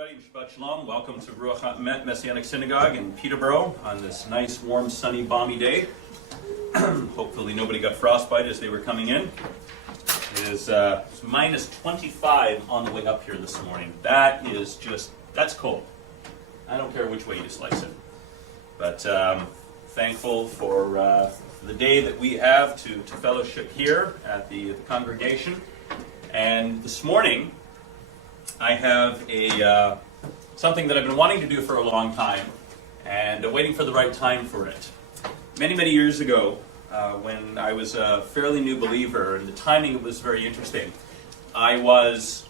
everybody. Shabbat Shalom. Welcome to Ruach Emet Messianic Synagogue in Peterborough on this nice, warm, sunny, balmy day. Hopefully nobody got frostbite as they were coming in. It is minus 25 on the way up here this morning. That's cold. I don't care which way you slice it. But thankful for the day that we have to fellowship here at the congregation. And this morning, I have something that I've been wanting to do for a long time, and waiting for the right time for it. Many, many years ago, when I was a fairly new believer, and the timing was very interesting, I was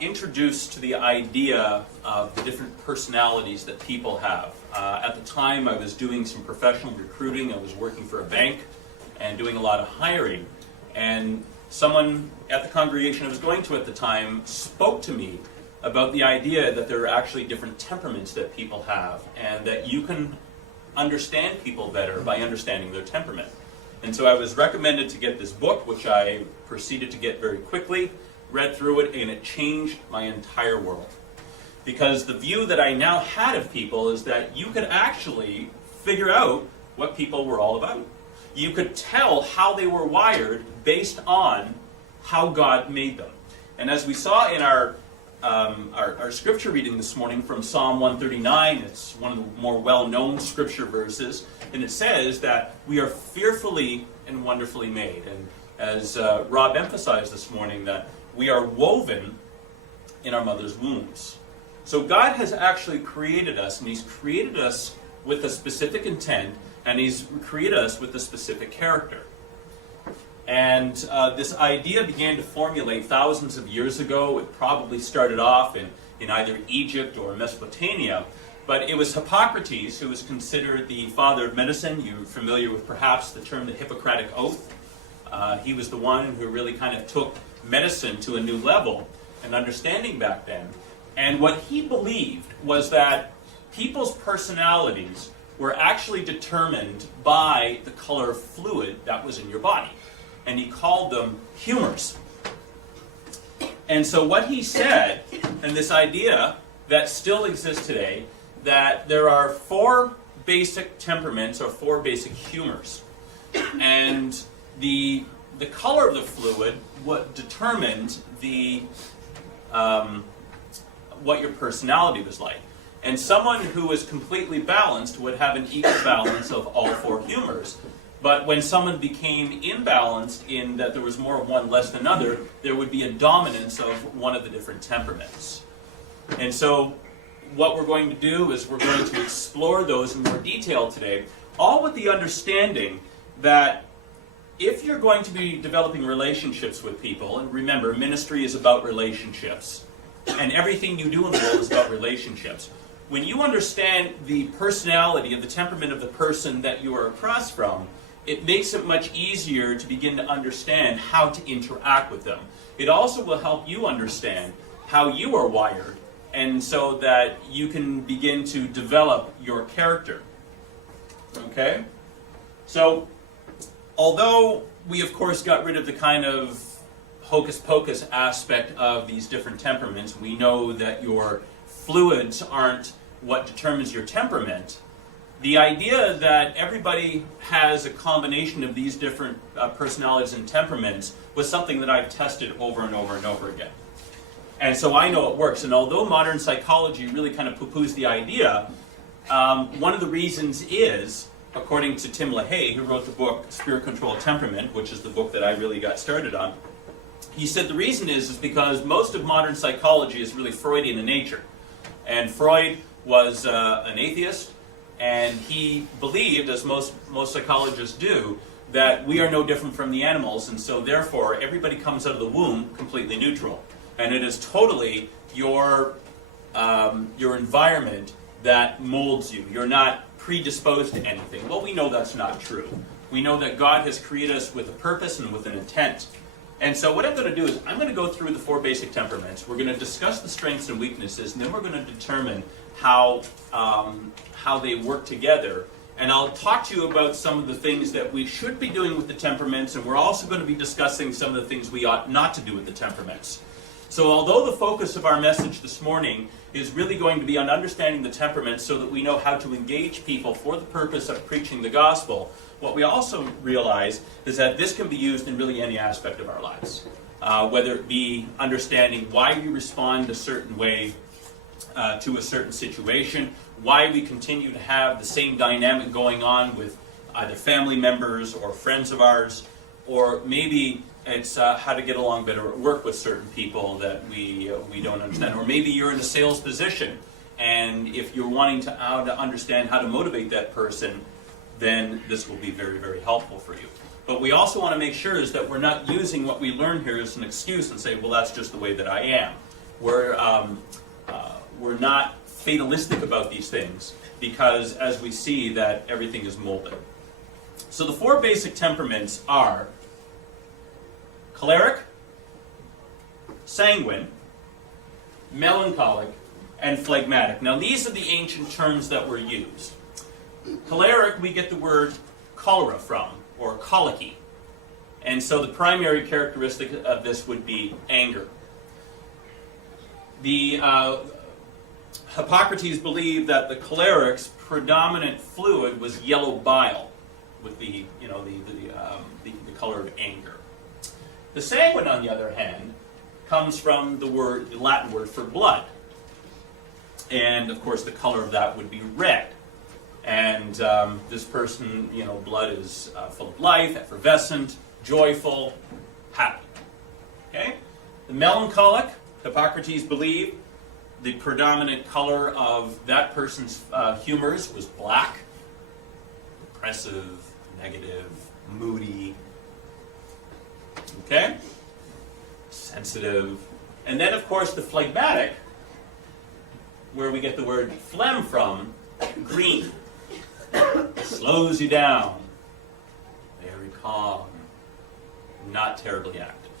introduced to the idea of the different personalities that people have. At the time, I was doing some professional recruiting. I was working for a bank and doing a lot of hiring, and someone at the congregation I was going to at the time spoke to me about the idea that there are actually different temperaments that people have, and that you can understand people better by understanding their temperament. And so I was recommended to get this book, which I proceeded to get very quickly, read through it, and it changed my entire world. Because the view that I now had of people is that you could actually figure out what people were all about. You could tell how they were wired based on how God made them. And as we saw in our scripture reading this morning from Psalm 139, it's one of the more well-known scripture verses, and it says that we are fearfully and wonderfully made. And as Rob emphasized this morning, that we are woven in our mother's wombs. So God has actually created us, and He's created us with a specific intent, and He's created us with a specific character. And this idea began to formulate thousands of years ago. It probably started off in either Egypt or Mesopotamia. But it was Hippocrates who was considered the father of medicine. You're familiar with perhaps the term the Hippocratic Oath. He was the one who really kind of took medicine to a new level and understanding back then. And what he believed was that people's personalities were actually determined by the color of fluid that was in your body. And he called them humors. And so what he said, and this idea that still exists today, that there are four basic temperaments or four basic humors. And the color of the fluid what determined what your personality was like. And someone who was completely balanced would have an equal balance of all four humors. But when someone became imbalanced in that there was more of one less than another, there would be a dominance of one of the different temperaments. And so what we're going to do is we're going to explore those in more detail today, all with the understanding that if you're going to be developing relationships with people, and remember, ministry is about relationships, and everything you do in the world is about relationships. When you understand the personality of the temperament of the person that you are across from, it makes it much easier to begin to understand how to interact with them. It also will help you understand how you are wired, and so that you can begin to develop your character. Okay? So, although we of course got rid of the kind of hocus-pocus aspect of these different temperaments, we know that your fluids aren't what determines your temperament. The idea that everybody has a combination of these different personalities and temperaments was something that I've tested over and over and over again. And so I know it works. And although modern psychology really kind of poo-poos the idea, one of the reasons is, according to Tim LaHaye, who wrote the book Spirit Controlled Temperament, which is the book that I really got started on, he said the reason is because most of modern psychology is really Freudian in nature. And Freud was an atheist, and he believed, as most psychologists do, that we are no different from the animals, and so therefore everybody comes out of the womb completely neutral. And it is totally your environment that molds you. You're not predisposed to anything. Well, we know that's not true. We know that God has created us with a purpose and with an intent. And so what I'm going to do is I'm going to go through the four basic temperaments. We're going to discuss the strengths and weaknesses, and then we're going to determine how they work together. And I'll talk to you about some of the things that we should be doing with the temperaments, and we're also going to be discussing some of the things we ought not to do with the temperaments. So although the focus of our message this morning is really going to be on understanding the temperament so that we know how to engage people for the purpose of preaching the gospel, what we also realize is that this can be used in really any aspect of our lives. Whether it be understanding why we respond a certain way to a certain situation, why we continue to have the same dynamic going on with either family members or friends of ours, or maybe it's how to get along better at work with certain people that we don't understand. Or maybe you're in a sales position, and if you're wanting to understand how to motivate that person, then this will be very, very helpful for you. But we also want to make sure is that we're not using what we learn here as an excuse and say, well, that's just the way that I am. We're not fatalistic about these things, because as we see that everything is molded. So the 4 basic temperaments are choleric, sanguine, melancholic, and phlegmatic. Now these are the ancient terms that were used. Choleric, we get the word cholera from, or colicky. And so the primary characteristic of this would be anger. The Hippocrates believed that the choleric's predominant fluid was yellow bile, with the color of anger. The sanguine, on the other hand, comes from the Latin word for blood. And, of course, the color of that would be red. And this person, blood is full of life, effervescent, joyful, happy. Okay? The melancholic, Hippocrates believed, the predominant color of that person's humors was black, depressive, negative, moody, okay? Sensitive. And then, of course, the phlegmatic, where we get the word phlegm from, green. Slows you down. Very calm. Not terribly active.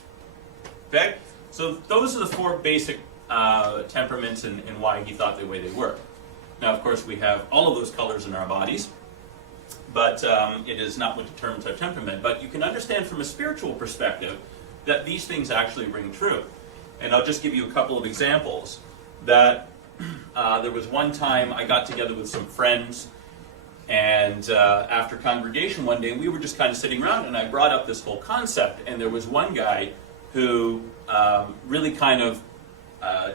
Okay? So those are the 4 basic temperaments and why he thought the way they were. Now, of course, we have all of those colors in our bodies, but it is not what determines our temperament. But you can understand from a spiritual perspective that these things actually ring true. And I'll just give you a couple of examples. That there was one time I got together with some friends, and after congregation one day, we were just kind of sitting around, and I brought up this whole concept, and there was one guy who really kind of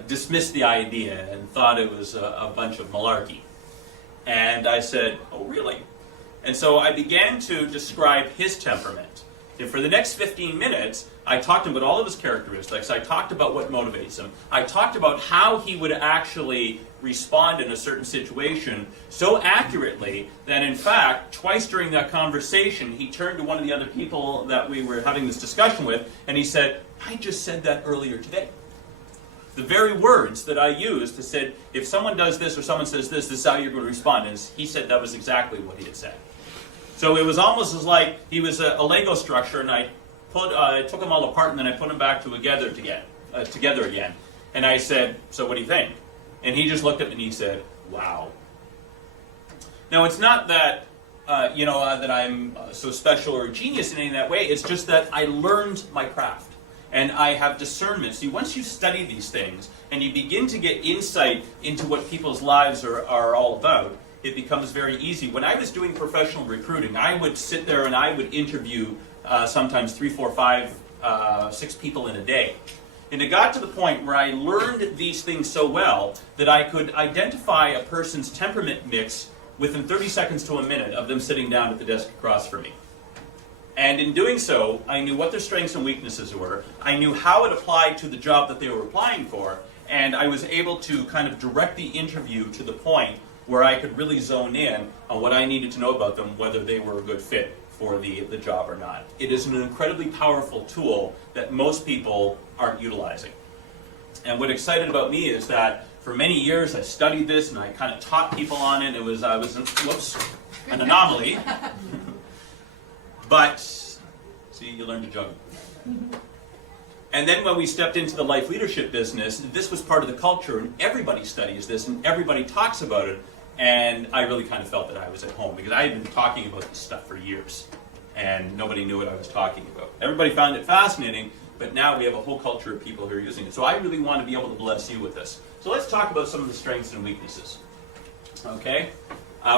dismissed the idea and thought it was a bunch of malarkey. And I said, oh, really? And so I began to describe his temperament. And for the next 15 minutes, I talked about all of his characteristics. I talked about what motivates him. I talked about how he would actually respond in a certain situation so accurately that, in fact, twice during that conversation, he turned to one of the other people that we were having this discussion with, and he said, I just said that earlier today. The very words that I used to said, if someone does this or someone says this is how you're going to respond. And he said that was exactly what he had said. So it was almost as like he was a Lego structure, and I took them all apart, and then I put them back together again. And I said, so what do you think? And he just looked at me and he said, wow. Now, it's not that, that I'm so special or a genius in any that way. It's just that I learned my craft. And I have discernment. See, once you study these things and you begin to get insight into what people's lives are all about, it becomes very easy. When I was doing professional recruiting, I would sit there and I would interview sometimes 3, 4, 5, 6 people in a day. And it got to the point where I learned these things so well that I could identify a person's temperament mix within 30 seconds to a minute of them sitting down at the desk across from me. And in doing so, I knew what their strengths and weaknesses were. I knew how it applied to the job that they were applying for. And I was able to kind of direct the interview to the point where I could really zone in on what I needed to know about them, whether they were a good fit for the job or not. It is an incredibly powerful tool that most people aren't utilizing. And what excited about me is that for many years I studied this and I kind of taught people on it. I was an anomaly. But, see, you learn to juggle. And then when we stepped into the life leadership business, this was part of the culture, and everybody studies this, and everybody talks about it, and I really kind of felt that I was at home, because I had been talking about this stuff for years, and nobody knew what I was talking about. Everybody found it fascinating, but now we have a whole culture of people who are using it. So I really want to be able to bless you with this. So let's talk about some of the strengths and weaknesses. Okay?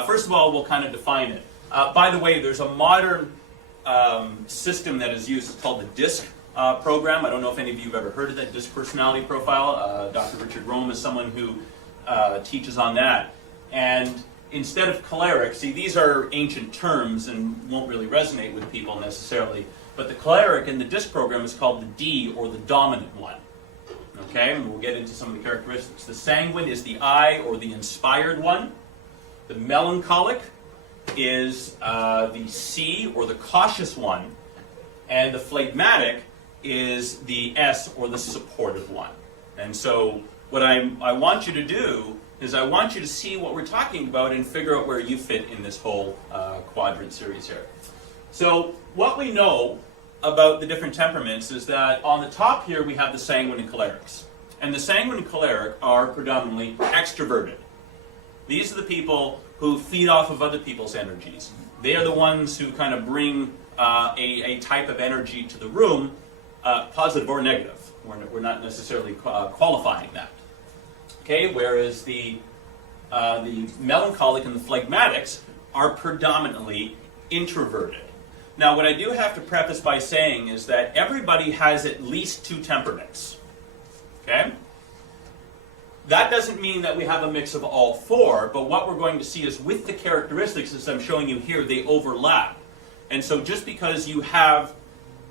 First of all, we'll kind of define it. By the way, there's a modern system that is used. It's called the DISC program. I don't know if any of you have ever heard of that DISC personality profile. Dr. Richard Rome is someone who teaches on that. And instead of choleric, see, these are ancient terms and won't really resonate with people necessarily, but the choleric in the DISC program is called the D, or the dominant one. Okay, and we'll get into some of the characteristics. The sanguine is the I, or the inspired one. The melancholic is the C, or the cautious one. And the phlegmatic is the S, or the supportive one. And so what I want you to do is I want you to see what we're talking about and figure out where you fit in this whole quadrant series here. So what we know about the different temperaments is that on the top here we have the sanguine and cholerics. And the sanguine and choleric are predominantly extroverted. These are the people who feed off of other people's energies. They are the ones who kind of bring a type of energy to the room, positive or negative. We're not necessarily qualifying that. Okay, whereas the melancholic and the phlegmatics are predominantly introverted. Now, what I do have to preface by saying is that everybody has at least two temperaments. Okay? That doesn't mean that we have a mix of all four, but what we're going to see is with the characteristics, as I'm showing you here, they overlap. And so just because you have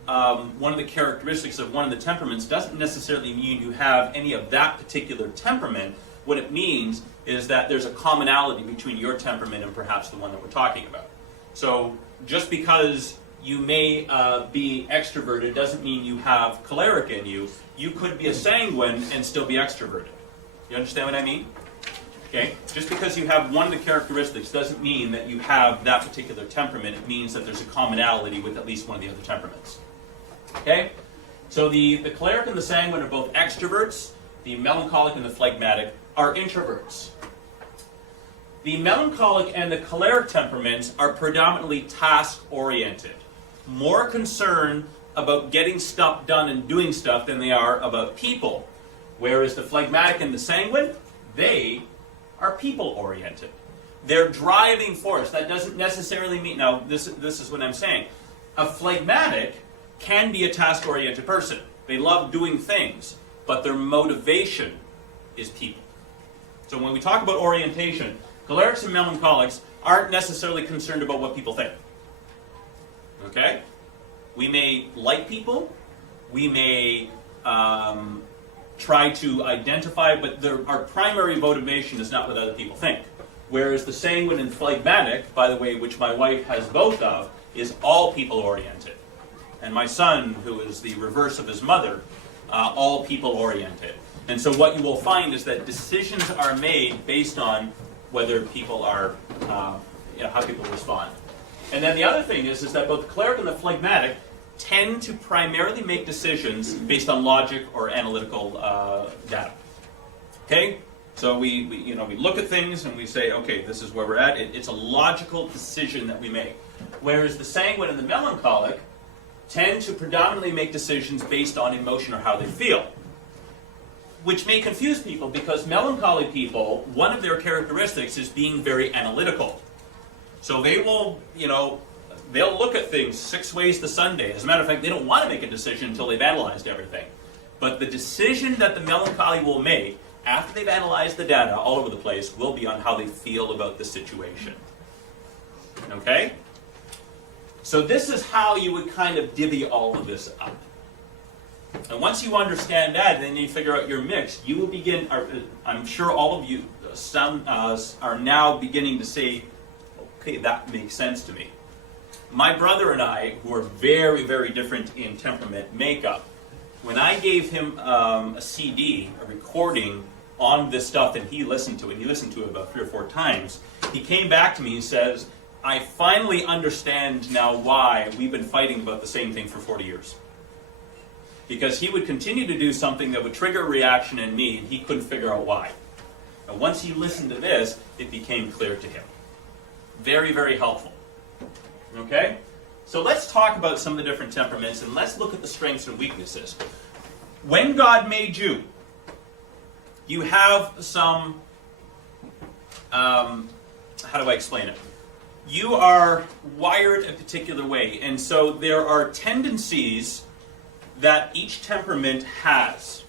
one of the characteristics of one of the temperaments doesn't necessarily mean you have any of that particular temperament. What it means is that there's a commonality between your temperament and perhaps the one that we're talking about. So just because you may be extroverted doesn't mean you have choleric in you. You could be a sanguine and still be extroverted. You understand what I mean? Okay? Just because you have one of the characteristics doesn't mean that you have that particular temperament. It means that there's a commonality with at least one of the other temperaments. Okay? So the choleric and the sanguine are both extroverts. The melancholic and the phlegmatic are introverts. The melancholic and the choleric temperaments are predominantly task-oriented. More concerned about getting stuff done and doing stuff than they are about people. Whereas the phlegmatic and the sanguine, they are people-oriented. They're driving force. That doesn't necessarily mean... Now, this is what I'm saying. A phlegmatic can be a task-oriented person. They love doing things, but their motivation is people. So when we talk about orientation, cholerics and melancholics aren't necessarily concerned about what people think. Okay? We may like people, we may try to identify, but our primary motivation is not what other people think. Whereas the sanguine and phlegmatic, by the way, which my wife has both of, is all people-oriented. And my son, who is the reverse of his mother, all people-oriented. And so what you will find is that decisions are made based on whether people are, how people respond. And then the other thing is that both the choleric and the phlegmatic tend to primarily make decisions based on logic or analytical data. Okay? So we look at things and we say, okay, this is where we're at. It's a logical decision that we make. Whereas the sanguine and the melancholic tend to predominantly make decisions based on emotion or how they feel. Which may confuse people because melancholy people, one of their characteristics is being very analytical. So they will, they'll look at things 6 ways to Sunday. As a matter of fact, they don't want to make a decision until they've analyzed everything. But the decision that the melancholy will make after they've analyzed the data all over the place will be on how they feel about the situation. Okay? So this is how you would kind of divvy all of this up. And once you understand that, then you figure out your mix, you will begin, I'm sure all of you, some are now beginning to say, okay, that makes sense to me. My brother and I, who are very, very different in temperament makeup, when I gave him a CD, a recording on this stuff that he listened to, and he listened to it about 3 or 4 times, he came back to me and says, I finally understand now why we've been fighting about the same thing for 40 years. Because he would continue to do something that would trigger a reaction in me, and he couldn't figure out why. And once he listened to this, it became clear to him. Very, very helpful. Okay? So let's talk about some of the different temperaments, and let's look at the strengths and weaknesses. When God made you, you have some, how do I explain it? You are wired a particular way, and so there are tendencies that each temperament has.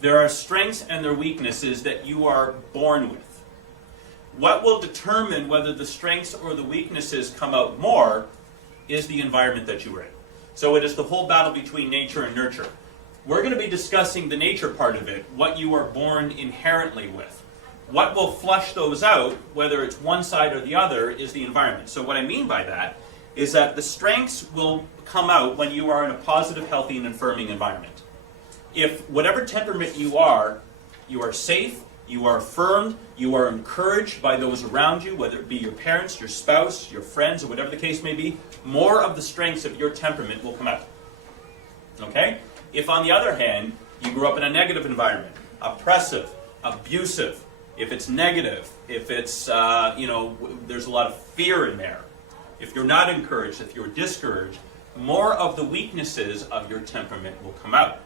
There are strengths and there are weaknesses that you are born with. What will determine whether the strengths or the weaknesses come out more is the environment that you are in. So it is the whole battle between nature and nurture. We're going to be discussing the nature part of it, what you are born inherently with. What will flush those out, whether it's one side or the other, is the environment. So what I mean by that is that the strengths will come out when you are in a positive, healthy, and affirming environment. If whatever temperament you are safe, you are affirmed, you are encouraged by those around you, whether it be your parents, your spouse, your friends, or whatever the case may be, more of the strengths of your temperament will come out. Okay? If, on the other hand, you grew up in a negative environment, oppressive, abusive, if it's negative, if it's, there's a lot of fear in there, if you're not encouraged, if you're discouraged, more of the weaknesses of your temperament will come out.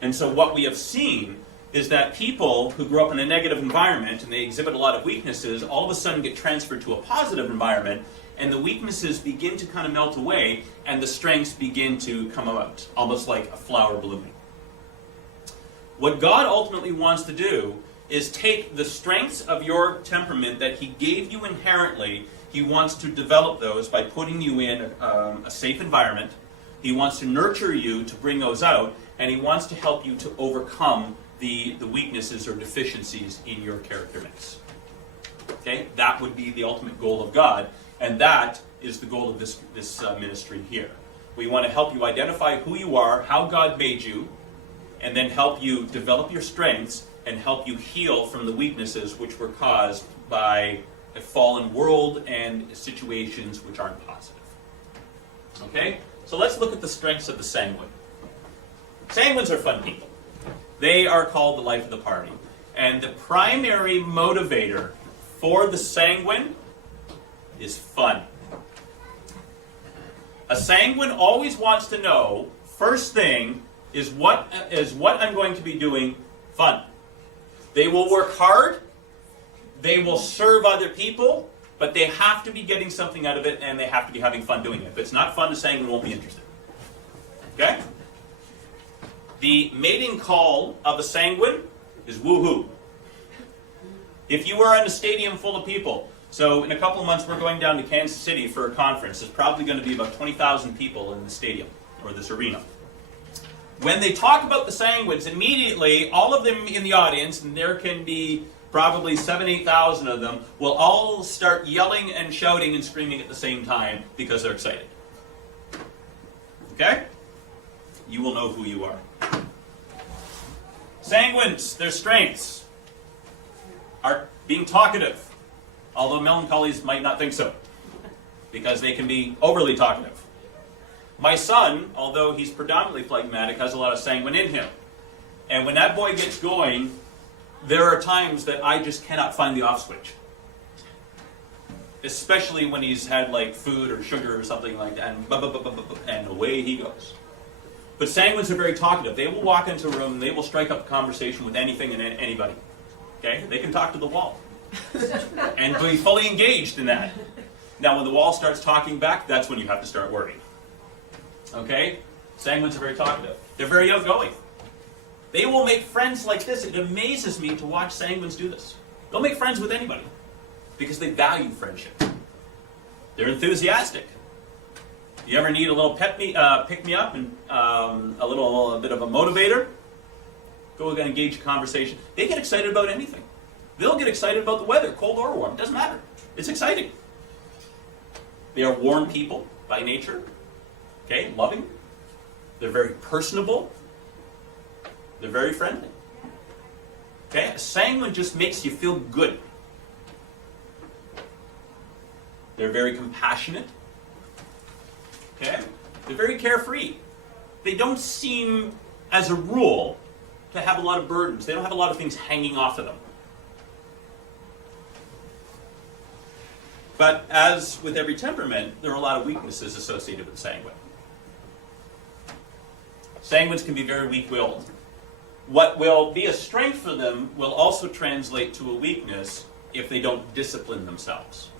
And so what we have seen is that people who grew up in a negative environment and they exhibit a lot of weaknesses, all of a sudden get transferred to a positive environment, and the weaknesses begin to kind of melt away, and the strengths begin to come out, almost like a flower blooming. What God ultimately wants to do is take the strengths of your temperament that He gave you inherently. He wants to develop those by putting you in a safe environment. He wants to nurture you to bring those out, and He wants to help you to overcome the weaknesses or deficiencies in your character mix. Okay? That would be the ultimate goal of God, and that is the goal of this ministry here. We want to help you identify who you are, how God made you, and then help you develop your strengths and help you heal from the weaknesses which were caused by a fallen world and situations which aren't positive. Okay? So let's look at the strengths of the sanguine. Sanguines are fun people. They are called the life of the party. And the primary motivator for the sanguine is fun. A sanguine always wants to know, first thing, is what I'm going to be doing fun. They will work hard, they will serve other people, but they have to be getting something out of it, and they have to be having fun doing it. If it's not fun, the sanguine won't be interested. Okay? The mating call of a sanguine is woohoo. If you are in a stadium full of people, so in a couple of months we're going down to Kansas City for a conference. There's probably going to be about 20,000 people in the stadium, or this arena. When they talk about the sanguines, immediately all of them in the audience, and there can be probably 8,000 of them, will all start yelling and shouting and screaming at the same time because they're excited. Okay? You will know who you are. Sanguines, their strengths are being talkative, although melancholies might not think so, because they can be overly talkative. My son, although he's predominantly phlegmatic, has a lot of sanguine in him. And when that boy gets going, there are times that I just cannot find the off switch. Especially when he's had like food or sugar or something like that, and away he goes. But sanguines are very talkative. They will walk into a room and they will strike up a conversation with anything and anybody. Okay? They can talk to the wall. And be fully engaged in that. Now when the wall starts talking back, that's when you have to start worrying. Okay? Sanguines are very talkative. They're very outgoing. They will make friends like this. It amazes me to watch sanguines do this. They'll make friends with anybody because they value friendship. They're enthusiastic. You ever need a little pick-me-up and a bit of a motivator? Go and engage a conversation. They get excited about anything. They'll get excited about the weather, cold or warm. It doesn't matter. It's exciting. They are warm people by nature. Okay, loving. They're very personable. They're very friendly. Okay, a sanguine just makes you feel good. They're very compassionate. Okay, they're very carefree. They don't seem, as a rule, to have a lot of burdens. They don't have a lot of things hanging off of them. But as with every temperament, there are a lot of weaknesses associated with sanguine. There are a lot of weaknesses associated with sanguine. Sanguines can be very weak-willed. What will be a strength for them will also translate to a weakness if they don't discipline themselves.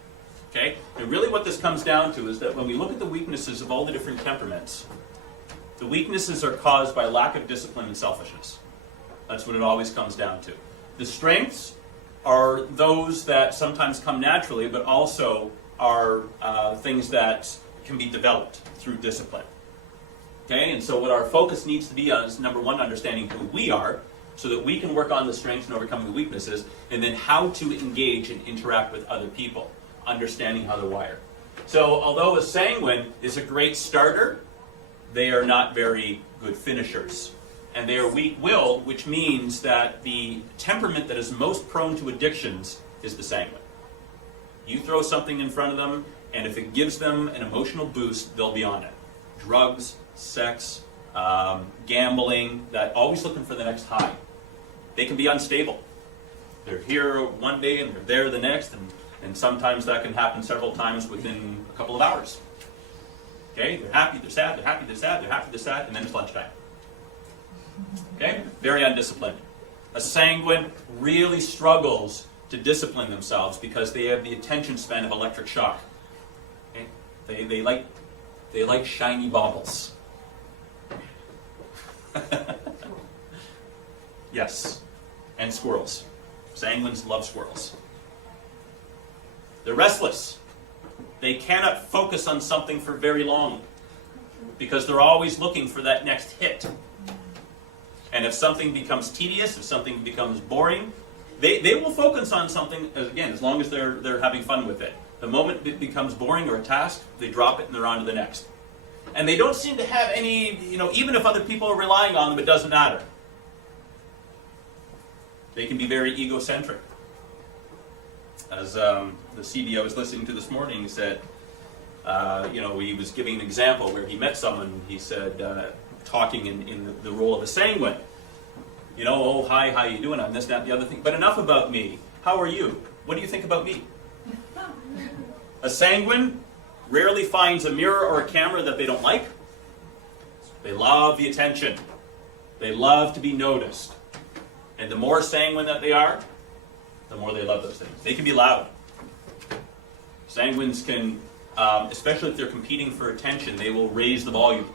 Okay? And really what this comes down to is that when we look at the weaknesses of all the different temperaments, the weaknesses are caused by lack of discipline and selfishness. That's what it always comes down to. The strengths are those that sometimes come naturally, but also are things that can be developed through discipline. Okay, and so what our focus needs to be on is, number one, understanding who we are, so that we can work on the strengths and overcoming the weaknesses, and then how to engage and interact with other people, understanding how they're wired. So although a sanguine is a great starter, they are not very good finishers. And they are weak-willed, which means that the temperament that is most prone to addictions is the sanguine. You throw something in front of them, and if it gives them an emotional boost, they'll be on it. Drugs, sex, gambling, that always looking for the next high. They can be unstable. They're here one day and they're there the next, and sometimes that can happen several times within a couple of hours. Okay, they're happy, they're sad, they're happy, they're sad, they're happy, they're sad, and then it's lunchtime. Okay, very undisciplined. A sanguine really struggles to discipline themselves because they have the attention span of electric shock. Okay? They like shiny baubles. Yes, and squirrels. Sanguines love squirrels. They're restless. They cannot focus on something for very long because they're always looking for that next hit. And if something becomes tedious, if something becomes boring, they will focus on something, again, as long as they're having fun with it. The moment it becomes boring or a task, they drop it and they're on to the next. And they don't seem to have any, even if other people are relying on them, it doesn't matter. They can be very egocentric. As the CD I was listening to this morning, he said, he was giving an example where he met someone, he said, talking in the role of a sanguine. Oh, hi, how you doing? I'm this, that, the other thing. But enough about me. How are you? What do you think about me? A sanguine rarely finds a mirror or a camera that they don't like. They love the attention. They love to be noticed. And the more sanguine that they are, the more they love those things. They can be loud. Sanguines can, especially if they're competing for attention, they will raise the volume.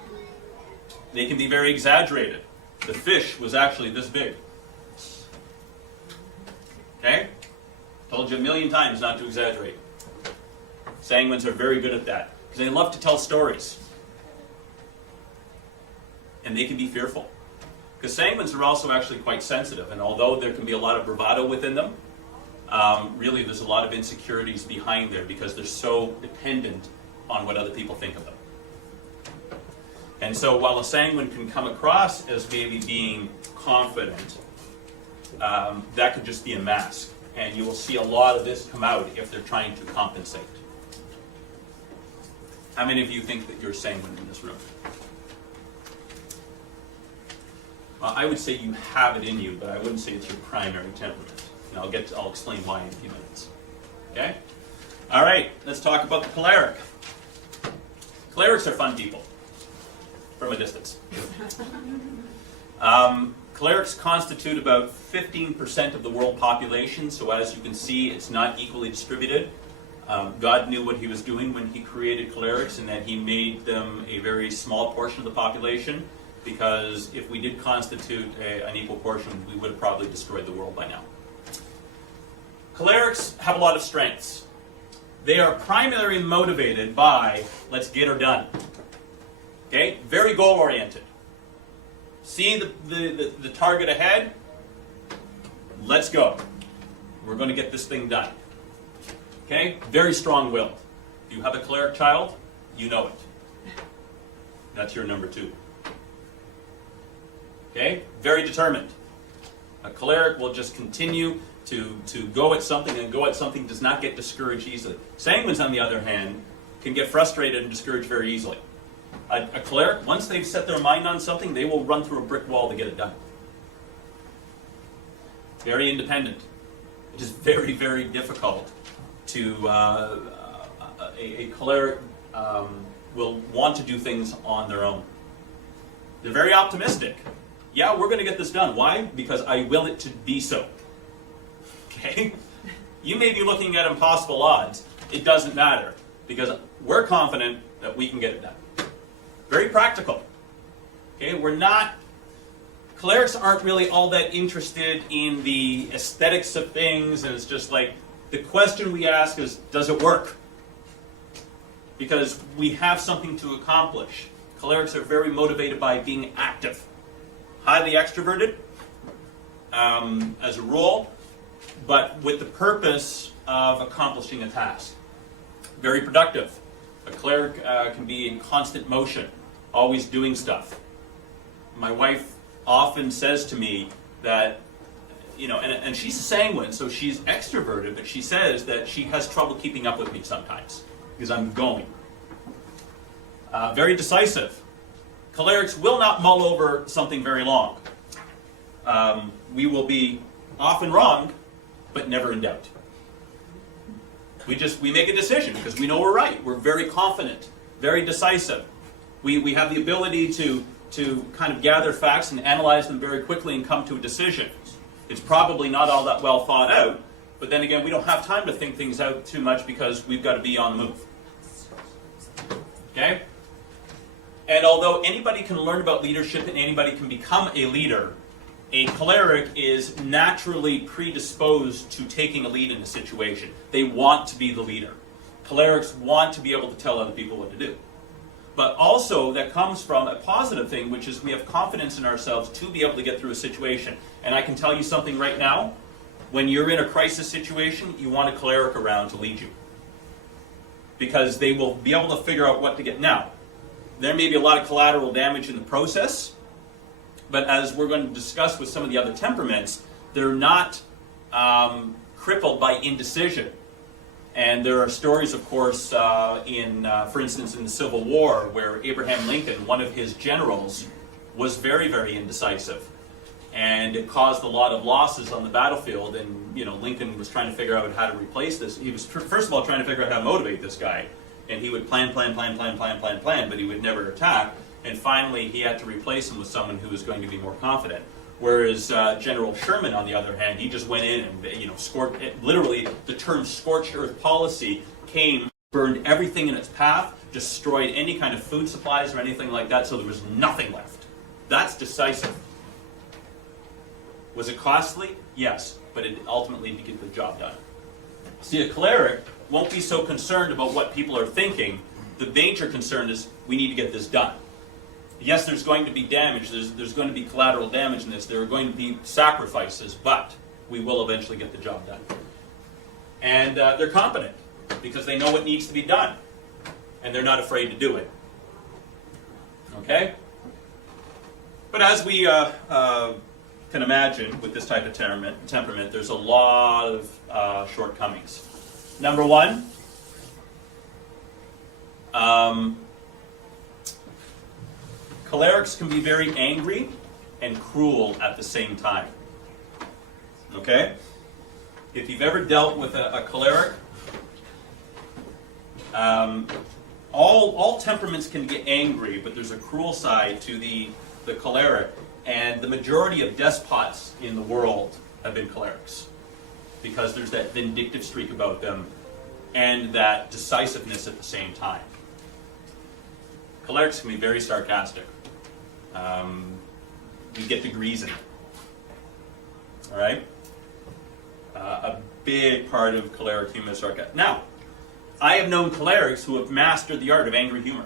They can be very exaggerated. The fish was actually this big. Okay? Told you a million times not to exaggerate. Sanguines are very good at that because they love to tell stories. And they can be fearful. Because sanguines are also actually quite sensitive, and although there can be a lot of bravado within them, really there's a lot of insecurities behind there because they're so dependent on what other people think of them. And so while a sanguine can come across as maybe being confident, that could just be a mask. And you will see a lot of this come out if they're trying to compensate. How many of you think that you're sanguine in this room? Well, I would say you have it in you, but I wouldn't say it's your primary temperament. And I'll explain why in a few minutes. Okay? All right, let's talk about the choleric. Cholerics are fun people, from a distance. Cholerics constitute about 15% of the world population, so as you can see, it's not equally distributed. God knew what he was doing when he created cholerics, and that he made them a very small portion of the population, because if we did constitute an equal portion, we would have probably destroyed the world by now. Cholerics have a lot of strengths. They are primarily motivated by, let's get her done. Okay? Very goal-oriented. See the target ahead? Let's go. We're going to get this thing done. Okay? Very strong-willed. If you have a choleric child, you know it. That's your number 2. Okay? Very determined. A choleric will just continue to go at something, and go at something does not get discouraged easily. Sanguines, on the other hand, can get frustrated and discouraged very easily. A choleric, once they've set their mind on something, they will run through a brick wall to get it done. Very independent. It is very, very difficult to a choleric will want to do things on their own. They're very optimistic. Yeah, we're going to get this done. Why? Because I will it to be so. Okay? You may be looking at impossible odds. It doesn't matter, because we're confident that we can get it done. Very practical. Okay? Cholerics aren't really all that interested in the aesthetics of things, and it's just like, the question we ask is, does it work? Because we have something to accomplish. Cholerics are very motivated by being active. Highly extroverted, as a rule, but with the purpose of accomplishing a task. Very productive. A choleric can be in constant motion, always doing stuff. My wife often says to me that, and she's a sanguine, so she's extroverted, but she says that she has trouble keeping up with me sometimes, because I'm going. Very decisive. Cholerics will not mull over something very long. We will be often wrong, but never in doubt. We make a decision because we know we're right. We're very confident, very decisive. We have the ability to kind of gather facts and analyze them very quickly and come to a decision. It's probably not all that well thought out, but then again, we don't have time to think things out too much because we've got to be on the move. Okay? And although anybody can learn about leadership and anybody can become a leader, a choleric is naturally predisposed to taking a lead in a situation. They want to be the leader. Cholerics want to be able to tell other people what to do. But also, that comes from a positive thing, which is we have confidence in ourselves to be able to get through a situation. And I can tell you something right now. When you're in a crisis situation, you want a choleric around to lead you. Because they will be able to figure out what to get. Now, there may be a lot of collateral damage in the process, but as we're going to discuss with some of the other temperaments, they're not crippled by indecision. And there are stories, of course, for instance, in the Civil War, where Abraham Lincoln, one of his generals, was very, very indecisive. And it caused a lot of losses on the battlefield, and Lincoln was trying to figure out how to replace this. He was, first of all, trying to figure out how to motivate this guy. And he would plan, but he would never attack. And finally, he had to replace him with someone who was going to be more confident. Whereas General Sherman, on the other hand, he just went in and, literally, the term scorched earth policy came, burned everything in its path, destroyed any kind of food supplies or anything like that, so there was nothing left. That's decisive. Was it costly? Yes, but it ultimately did get the job done. See, a cleric won't be so concerned about what people are thinking. The major concern is, we need to get this done. Yes, there's going to be damage, there's going to be collateral damage in this, there are going to be sacrifices, but we will eventually get the job done. And they're competent, because they know what needs to be done, and they're not afraid to do it. Okay? But as we can imagine, with this type of temperament, there's a lot of shortcomings. Number one, cholerics can be very angry and cruel at the same time. Okay? If you've ever dealt with a choleric, all temperaments can get angry, but there's a cruel side to the choleric, and the majority of despots in the world have been cholerics, because there's that vindictive streak about them and that decisiveness at the same time. Cholerics can be very sarcastic. You get degrees in it. All right? A big part of choleric humor is sarcasm. Now, I have known cholerics who have mastered the art of angry humor.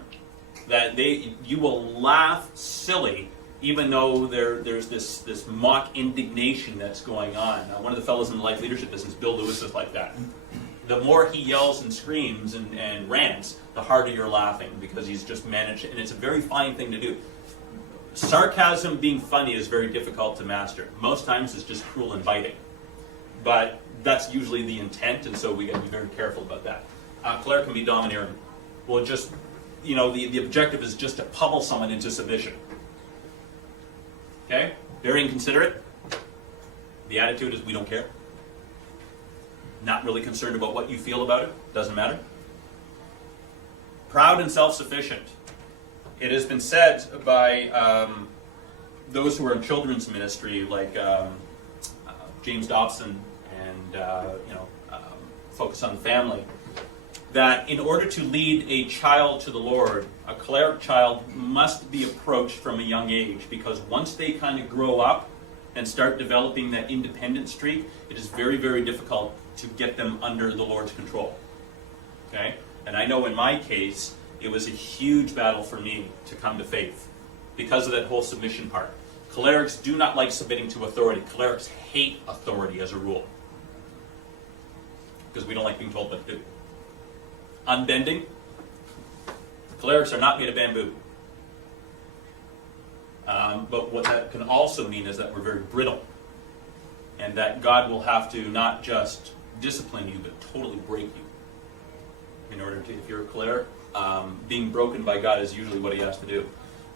That you will laugh silly, even though there's this mock indignation that's going on. One of the fellows in the life leadership business, Bill Lewis, is like that. The more he yells and screams and rants, the harder you're laughing, because he's just managed, and it's a very fine thing to do. Sarcasm, being funny, is very difficult to master. Most times it's just cruel and biting. But that's usually the intent, and so we got to be very careful about that. Choleric can be domineering. Well, just, the objective is just to pummel someone into submission. Okay? Very inconsiderate. The attitude is, we don't care. Not really concerned about what you feel about it. Doesn't matter. Proud and self-sufficient. It has been said by those who are in children's ministry, like James Dobson and Focus on the Family, that in order to lead a child to the Lord, a choleric child must be approached from a young age, because once they kind of grow up and start developing that independent streak, it is very, very difficult to get them under the Lord's control. Okay? And I know in my case, it was a huge battle for me to come to faith because of that whole submission part. Cholerics do not like submitting to authority. Cholerics hate authority as a rule, because we don't like being told what to do. Unbending. Cholerics are not made of bamboo. But what that can also mean is that we're very brittle, and that God will have to not just discipline you, but totally break you. In order to, if you're a choleric, being broken by God is usually what he has to do.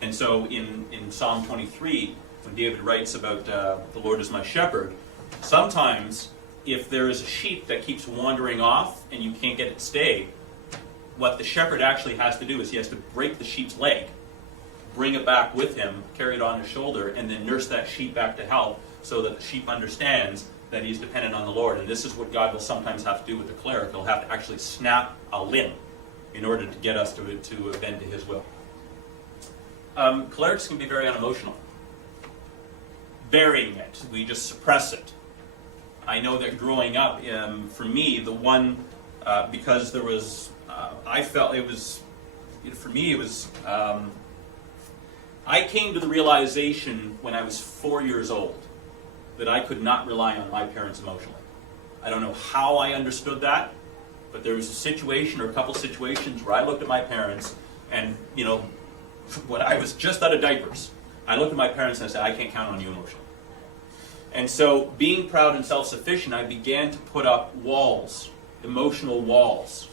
And so in Psalm 23, when David writes about the Lord is my shepherd, sometimes if there is a sheep that keeps wandering off and you can't get it to stay, what the shepherd actually has to do is he has to break the sheep's leg, bring it back with him, carry it on his shoulder, and then nurse that sheep back to health so that the sheep understands that he's dependent on the Lord. And this is what God will sometimes have to do with the cleric. He'll have to actually snap a limb in order to get us to bend to his will. Clerics can be very unemotional. Burying it. We just suppress it. I know that growing up, for me, the one, because there was, I felt it was, for me it was, I came to the realization when I was 4 years old that I could not rely on my parents emotionally. I don't know how I understood that, but there was a situation or a couple situations where I looked at my parents and, when I was just out of diapers, I looked at my parents and I said, I can't count on you emotionally. And so, being proud and self-sufficient, I began to put up walls, emotional walls,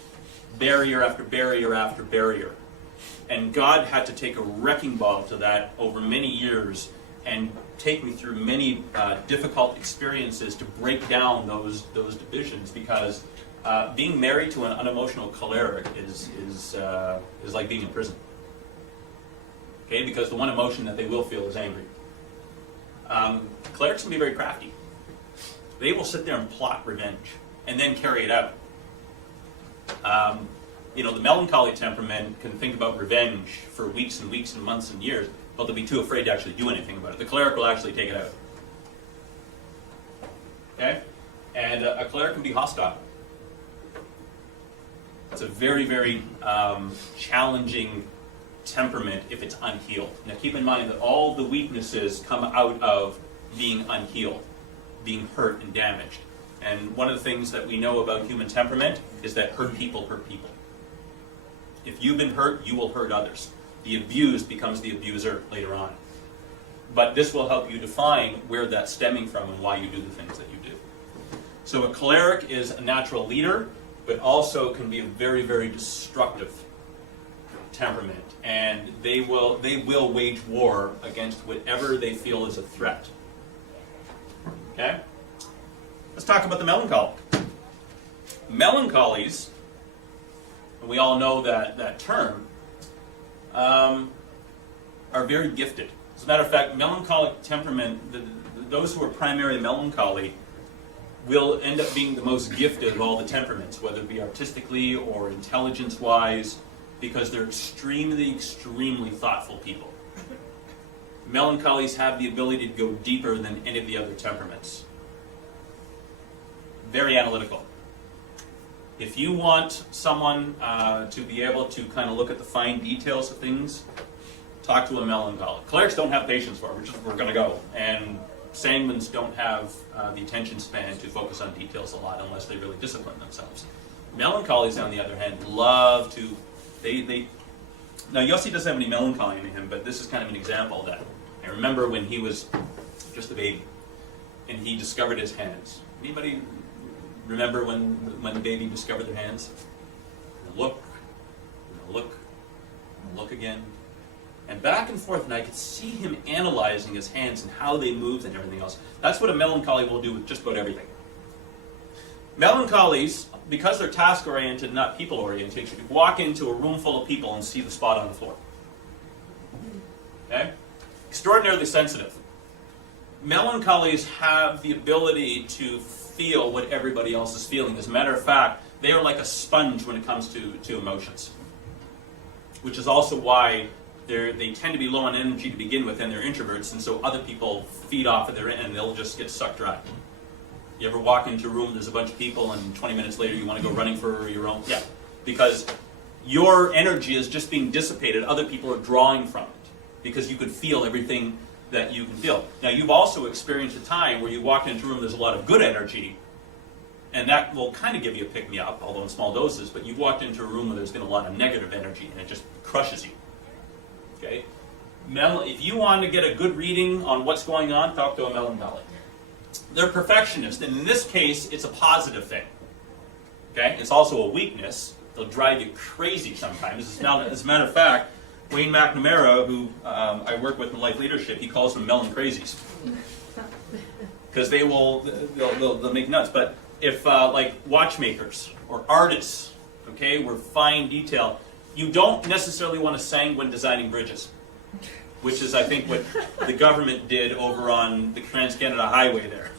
barrier after barrier after barrier. And God had to take a wrecking ball to that over many years and take me through many difficult experiences to break down those divisions, because being married to an unemotional choleric is like being in prison. Okay, because the one emotion that they will feel is angry. Clerics can be very crafty. They will sit there and plot revenge and then carry it out. The melancholy temperament can think about revenge for weeks and weeks and months and years, but they'll be too afraid to actually do anything about it. The cleric will actually take it out. Okay? And a cleric can be hostile. It's a very, very challenging temperament if it's unhealed. Now keep in mind that all the weaknesses come out of being unhealed, being hurt and damaged. And one of the things that we know about human temperament is that hurt people hurt people. If you've been hurt, you will hurt others. The abused becomes the abuser later on. But this will help you define where that's stemming from and why you do the things that you do. So a cleric is a natural leader, but also can be a very, very destructive temperament. And they will wage war against whatever they feel is a threat. Okay? Let's talk about the melancholic. Melancholies, and we all know that term, are very gifted. As a matter of fact, melancholic temperament, those who are primarily melancholy will end up being the most gifted of all the temperaments, whether it be artistically or intelligence-wise, because they're extremely, extremely thoughtful people. Melancholies have the ability to go deeper than any of the other temperaments. Very analytical. If you want someone to be able to kind of look at the fine details of things, talk to a melancholic. Clerics don't have patience for it, we're going to go. And sanguines don't have the attention span to focus on details a lot unless they really discipline themselves. Melancholies, on the other hand, love to... Now, Yossi doesn't have any melancholy in him, but this is kind of an example of that. I remember when he was just a baby, and he discovered his hands. Anybody remember when the baby discovered their hands? Look, look again. And back and forth, and I could see him analyzing his hands and how they moved and everything else. That's what a melancholy will do with just about everything. Melancholies, because they're task-oriented, not people-oriented, you walk into a room full of people and see the spot on the floor. Okay? Extraordinarily sensitive. Melancholies have the ability to feel what everybody else is feeling. As a matter of fact, they are like a sponge when it comes to emotions. Which is also why they tend to be low on energy to begin with, and they're introverts, and so other people feed off of their end, and they'll just get sucked dry. You ever walk into a room, there's a bunch of people, and 20 minutes later you want to go running for your own? Yeah, because your energy is just being dissipated. Other people are drawing from it, because you could feel everything that you can feel. Now, you've also experienced a time where you walk into a room, there's a lot of good energy, and that will kind of give you a pick-me-up, although in small doses, but you've walked into a room where there's been a lot of negative energy, and it just crushes you. Okay? If you want to get a good reading on what's going on, talk to a melancholy. They're perfectionists, and in this case, it's a positive thing. Okay? It's also a weakness. They'll drive you crazy sometimes. As a matter of fact, Wayne McNamara, who I work with in life leadership, he calls them melon crazies. Because they'll make nuts. But if, like, watchmakers or artists, okay, we're fine detail, you don't necessarily want to sing when designing bridges, which is, I think, what the government did over on the Trans-Canada Highway there.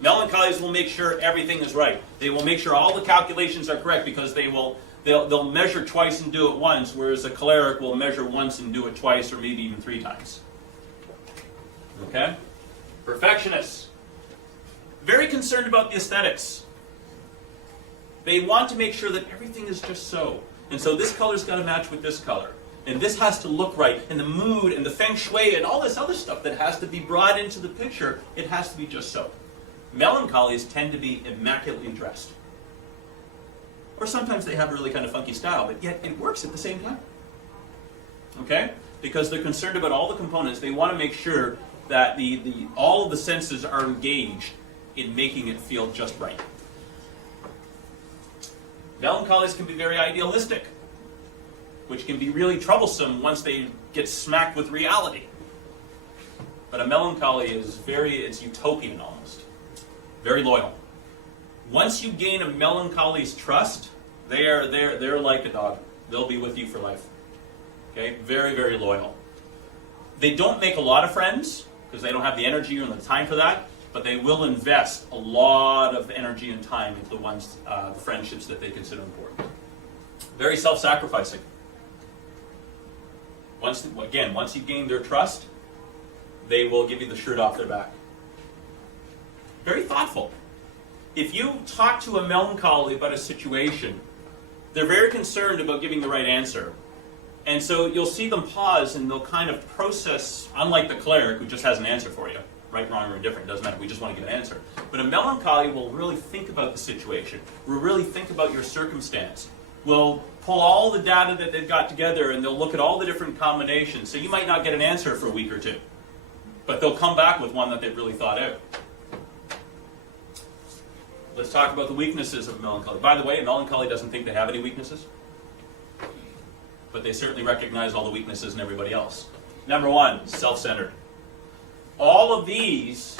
Melancholies will make sure everything is right. They will make sure all the calculations are correct, because they'll measure twice and do it once, whereas a choleric will measure once and do it twice, or maybe even 3 times. Okay? Perfectionists. Very concerned about the aesthetics. They want to make sure that everything is just so. And so this color's got to match with this color. And this has to look right. And the mood and the feng shui and all this other stuff that has to be brought into the picture, it has to be just so. Melancholies tend to be immaculately dressed. Or sometimes they have a really kind of funky style, but yet it works at the same time. Okay? Because they're concerned about all the components. They want to make sure that all of the senses are engaged in making it feel just right. Melancholies can be very idealistic, which can be really troublesome once they get smacked with reality. But a melancholy is it's utopian almost. Very loyal. Once you gain a melancholy's trust, they're like a dog. They'll be with you for life. Okay? Very, very loyal. They don't make a lot of friends, because they don't have the energy or the time for that, but they will invest a lot of energy and time into the friendships that they consider important. Very self-sacrificing. Once you gain their trust, they will give you the shirt off their back. Very thoughtful. If you talk to a melancholy about a situation, they're very concerned about giving the right answer. And so you'll see them pause and they'll kind of process, unlike the cleric who just has an answer for you. Right, wrong, or indifferent, doesn't matter, we just want to give an answer. But a melancholy will really think about the situation, will really think about your circumstance, will pull all the data that they've got together and they'll look at all the different combinations. So you might not get an answer for a week or two, but they'll come back with one that they've really thought out. Let's talk about the weaknesses of melancholy. By the way, a melancholy doesn't think they have any weaknesses, but they certainly recognize all the weaknesses in everybody else. Number 1, self-centered. All of these,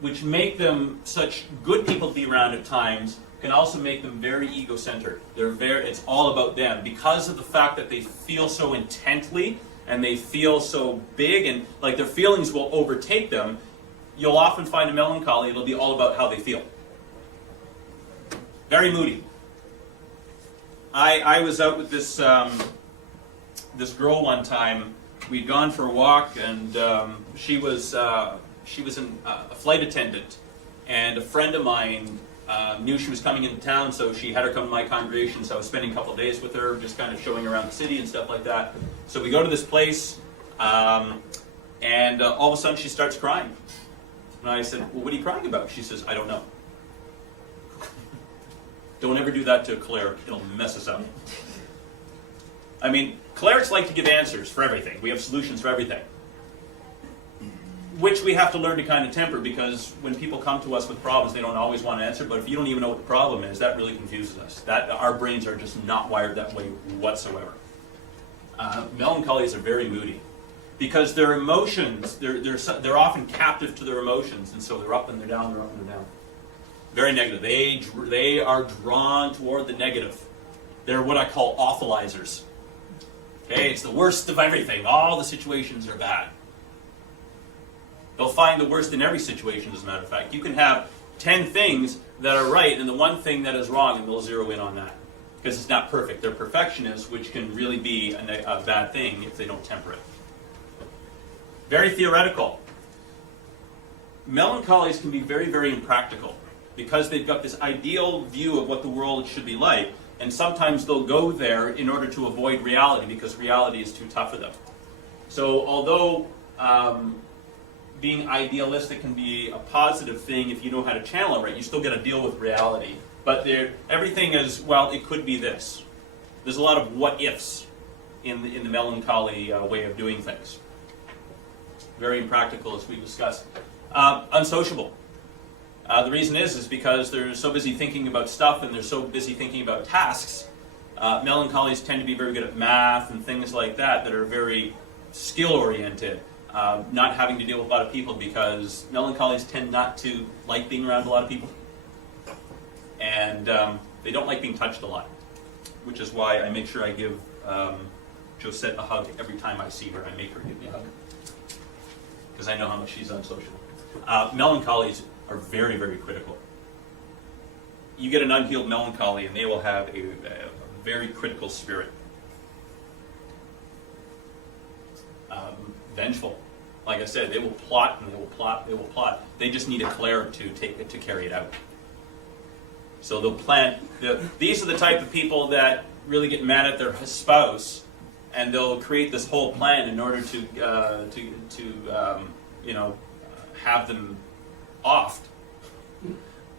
which make them such good people to be around at times, can also make them very ego-centered. It's all about them. Because of the fact that they feel so intently, and they feel so big, and like their feelings will overtake them, you'll often find a melancholy, it'll be all about how they feel. Very moody. I was out with this girl one time. We'd gone for a walk, and she was a flight attendant, and a friend of mine knew she was coming into town, so she had her come to my congregation. So I was spending a couple of days with her, just kind of showing around the city and stuff like that. So we go to this place, and all of a sudden she starts crying. And I said, "Well, what are you crying about?" She says, "I don't know." Don't ever do that to a cleric; it'll mess us up. I mean, clerics like to give answers for everything. We have solutions for everything. Which we have to learn to kind of temper, because when people come to us with problems, they don't always want to answer. But if you don't even know what the problem is, that really confuses us. Our brains are just not wired that way whatsoever. Melancholies are very moody, because their emotions, they're often captive to their emotions, and so they're up and they're down, they're up and they're down. Very negative. They are drawn toward the negative. They're what I call awfulizers. Okay, it's the worst of everything. All the situations are bad. They'll find the worst in every situation, as a matter of fact. You can have 10 things that are right and the one thing that is wrong, and they'll zero in on that. Because it's not perfect. They're perfectionists, which can really be a bad thing if they don't temper it. Very theoretical. Melancholies can be very, very impractical because they've got this ideal view of what the world should be like, and sometimes they'll go there in order to avoid reality because reality is too tough for them. So although being idealistic can be a positive thing if you know how to channel it right, you still got to deal with reality. But everything is, well, it could be this. There's a lot of what-ifs in the melancholy way of doing things. Very impractical, as we discussed. Unsociable. The reason is because they're so busy thinking about stuff and they're so busy thinking about tasks. Melancholies tend to be very good at math and things like that are very skill-oriented. Not having to deal with a lot of people because melancholies tend not to like being around a lot of people. And they don't like being touched a lot, which is why I make sure I give Josette a hug every time I see her. I make her give me a hug because I know how much she's unsociable. Melancholies are very, very critical. You get an unhealed melancholy and they will have a very critical spirit. Vengeful. Like I said, they will plot and they will plot, they will plot. They just need a cleric to carry it out. So they'll plan. These are the type of people that really get mad at their spouse, and they'll create this whole plan in order to have them offed.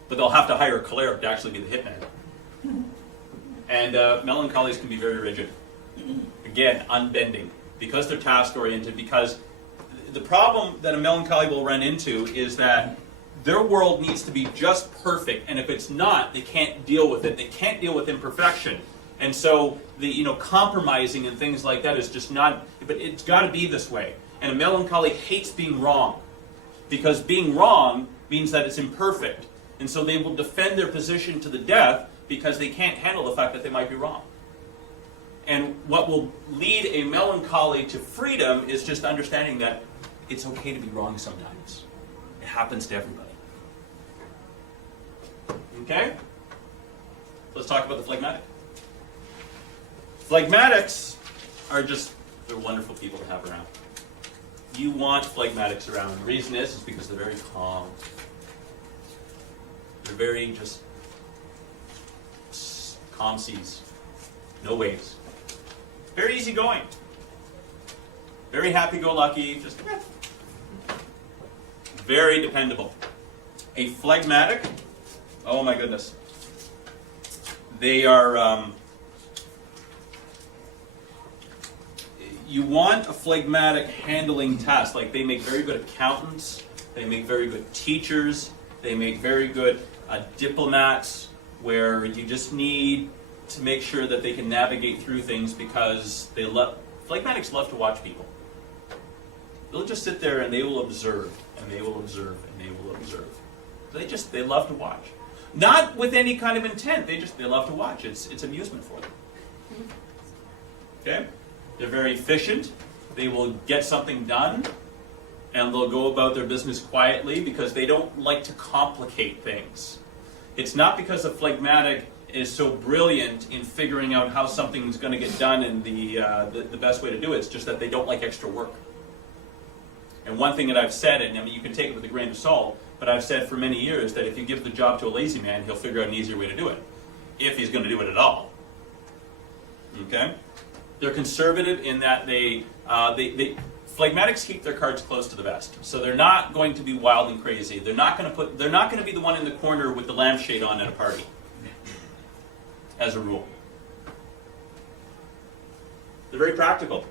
But they'll have to hire a cleric to actually be the hitman. And melancholies can be very rigid. Again, unbending. Because they're task-oriented, because the problem that a melancholy will run into is that their world needs to be just perfect, and if it's not, they can't deal with it. They can't deal with imperfection. And so the compromising and things like that is just not, but it's got to be this way. And a melancholy hates being wrong, because being wrong means that it's imperfect. And so they will defend their position to the death because they can't handle the fact that they might be wrong. And what will lead a melancholy to freedom is just understanding that it's okay to be wrong sometimes. It happens to everybody. Okay? Let's talk about the phlegmatic. Phlegmatics are they're wonderful people to have around. You want phlegmatics around. The reason is because they're very calm. They're very calm seas. No waves. Very easygoing. Very happy-go-lucky. Very dependable. A phlegmatic, oh my goodness. They are, you want a phlegmatic handling tasks. Like they make very good accountants, they make very good teachers, they make very good diplomats, where you just need to make sure that they can navigate through things because phlegmatics love to watch people. They'll just sit there and they will observe, and they will observe, and they will observe. They love to watch. Not with any kind of intent, they love to watch. It's amusement for them. Okay? They're very efficient. They will get something done, and they'll go about their business quietly because they don't like to complicate things. It's not because a phlegmatic is so brilliant in figuring out how something's going to get done and the best way to do it. It's just that they don't like extra work. And one thing that I've said, and I mean you can take it with a grain of salt, but I've said for many years that if you give the job to a lazy man, he'll figure out an easier way to do it, if he's going to do it at all. Okay? They're conservative in that phlegmatics keep their cards close to the vest. So they're not going to be wild and crazy. They're not going to be the one in the corner with the lampshade on at a party. As a rule. They're very practical.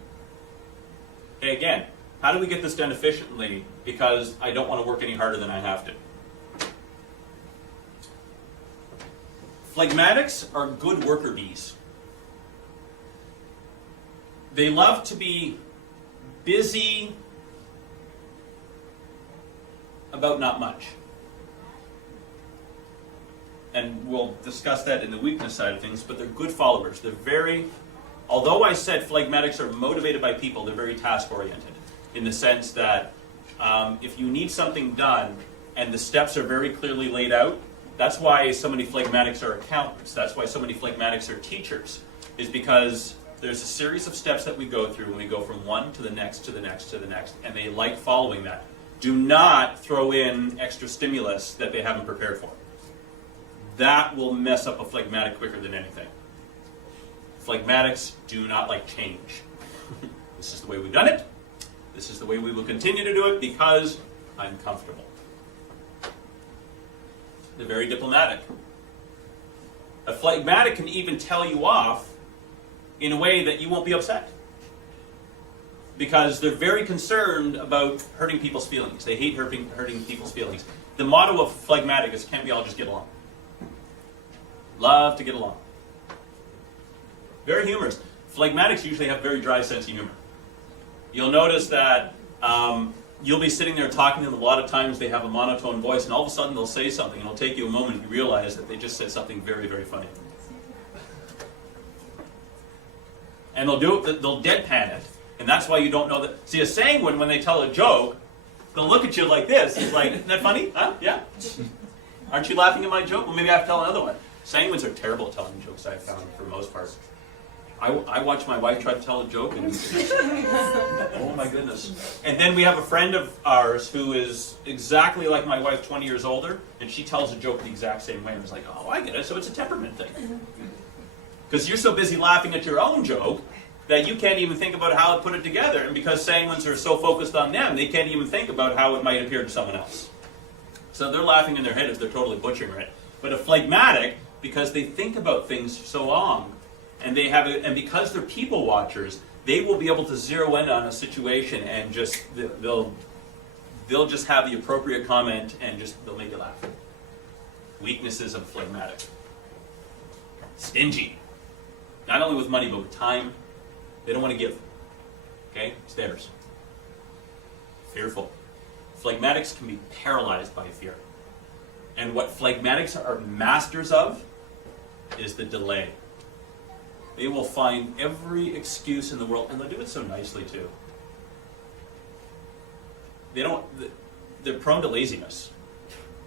Okay, again, how do we get this done efficiently? Because I don't want to work any harder than I have to. Phlegmatics are good worker bees. They love to be busy about not much. and we'll discuss that in the weakness side of things, but they're good followers. They're very, although I said phlegmatics are motivated by people, they're very task-oriented in the sense that if you need something done and the steps are very clearly laid out, that's why so many phlegmatics are accountants. That's why so many phlegmatics are teachers, is because there's a series of steps that we go through when we go from one to the next, to the next, to the next, and they like following that. Do not throw in extra stimulus that they haven't prepared for. That will mess up a phlegmatic quicker than anything. Phlegmatics do not like change. This is the way we've done it. This is the way we will continue to do it because I'm comfortable. They're very diplomatic. A phlegmatic can even tell you off in a way that you won't be upset. Because they're very concerned about hurting people's feelings. They hate hurting people's feelings. The motto of phlegmatic is, can't we all just get along? Love to get along. Very humorous. Phlegmatics usually have very dry sense of humor. You'll notice that you'll be sitting there talking to them. A lot of times they have a monotone voice, and all of a sudden they'll say something, and it'll take you a moment to realize that they just said something very, very funny. And they'll do it, they'll deadpan it, and that's why you don't know that. See, a sanguine, when they tell a joke, they'll look at you like this. It's like, isn't that funny? Huh? Yeah? Aren't you laughing at my joke? Well, maybe I have to tell another one. Sanguines are terrible at telling jokes, I've found, for the most part. I watch my wife try to tell a joke, and oh my goodness. And then we have a friend of ours who is exactly like my wife, 20 years older, and she tells a joke the exact same way. And it's like, oh, I get it, so it's a temperament thing. Because you're so busy laughing at your own joke that you can't even think about how to put it together. And because sanguines are so focused on them, they can't even think about how it might appear to someone else. So they're laughing in their head as they're totally butchering it. But a phlegmatic, because they think about things so long, and they have and because they're people watchers, they will be able to zero in on a situation and just they'll just have the appropriate comment and just they'll make you laugh. Weaknesses of phlegmatic. Stingy. Not only with money, but with time. They don't want to give. Okay? It's theirs. Fearful. Phlegmatics can be paralyzed by fear. And what phlegmatics are masters of is the delay. They will find every excuse in the world, and they'll do it so nicely too. They're prone to laziness.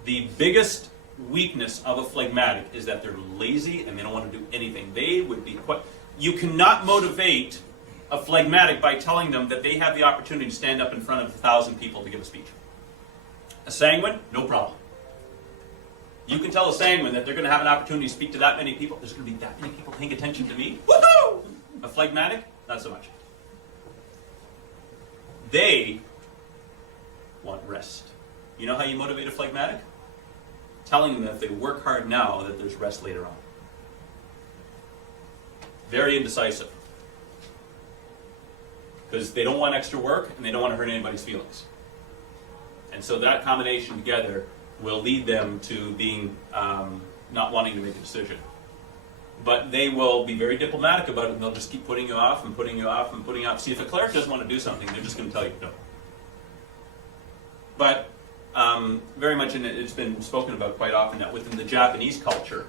The biggest weakness of a phlegmatic is that they're lazy and they don't want to do anything. They would be you cannot motivate a phlegmatic by telling them that they have the opportunity to stand up in front of 1,000 people to give a speech. A sanguine, no problem. You can tell a sanguine that they're going to have an opportunity to speak to that many people. There's going to be that many people paying attention to me. Woohoo! A phlegmatic, not so much. They want rest. You know how you motivate a phlegmatic? Telling them that if they work hard now, that there's rest later on. Very indecisive. Because they don't want extra work and they don't want to hurt anybody's feelings. And so that combination together will lead them to being not wanting to make a decision. But they will be very diplomatic about it, and they'll just keep putting you off and putting you off and putting you off. See, if a cleric doesn't want to do something, they're just going to tell you no. But very much, it's been spoken about quite often that within the Japanese culture,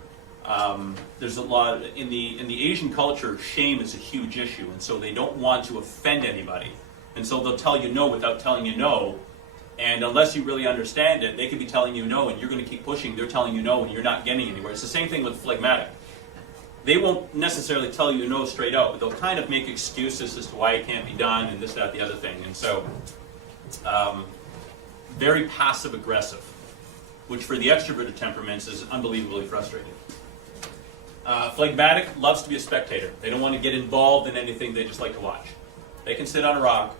there's a lot in the Asian culture. Shame is a huge issue, and so they don't want to offend anybody, and so they'll tell you no without telling you no. And unless you really understand it, they could be telling you no, and you're going to keep pushing. They're telling you no, and you're not getting anywhere. It's the same thing with phlegmatic. They won't necessarily tell you no straight out, but they'll kind of make excuses as to why it can't be done, and this, that, the other thing. And so, very passive-aggressive, which for the extroverted temperaments is unbelievably frustrating. Phlegmatic loves to be a spectator. They don't want to get involved in anything. They just like to watch. They can sit on a rock,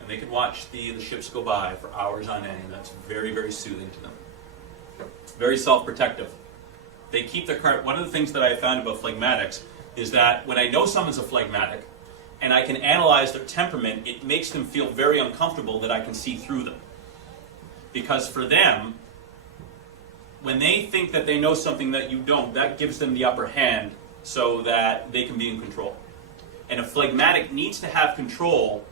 and they can watch the ships go by for hours on end, and that's very, very soothing to them. Very self-protective. They keep their card. One of the things that I have found about phlegmatics is that when I know someone's a phlegmatic, and I can analyze their temperament, it makes them feel very uncomfortable that I can see through them. Because for them, when they think that they know something that you don't, that gives them the upper hand so that they can be in control. And a phlegmatic needs to have control.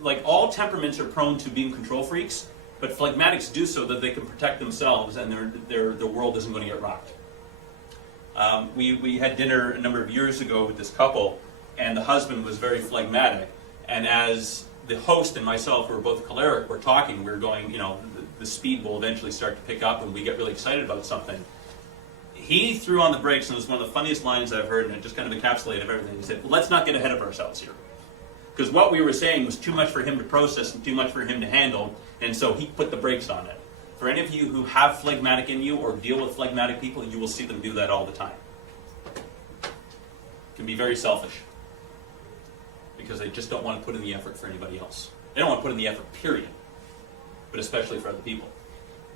Like all temperaments are prone to being control freaks, But phlegmatics do so that they can protect themselves and their world isn't going to get rocked. We had dinner a number of years ago with this couple, and the husband was very phlegmatic. And as the host and myself, who were both choleric, were talking, we were going, the speed will eventually start to pick up and we get really excited about something. He threw on the brakes, and it was one of the funniest lines I've heard, and it just kind of encapsulated everything. He said, well, let's not get ahead of ourselves here. Because what we were saying was too much for him to process and too much for him to handle, and so he put the brakes on it. For any of you who have phlegmatic in you or deal with phlegmatic people, you will see them do that all the time. It can be very selfish. Because they just don't want to put in the effort for anybody else. They don't want to put in the effort, period. But especially for other people.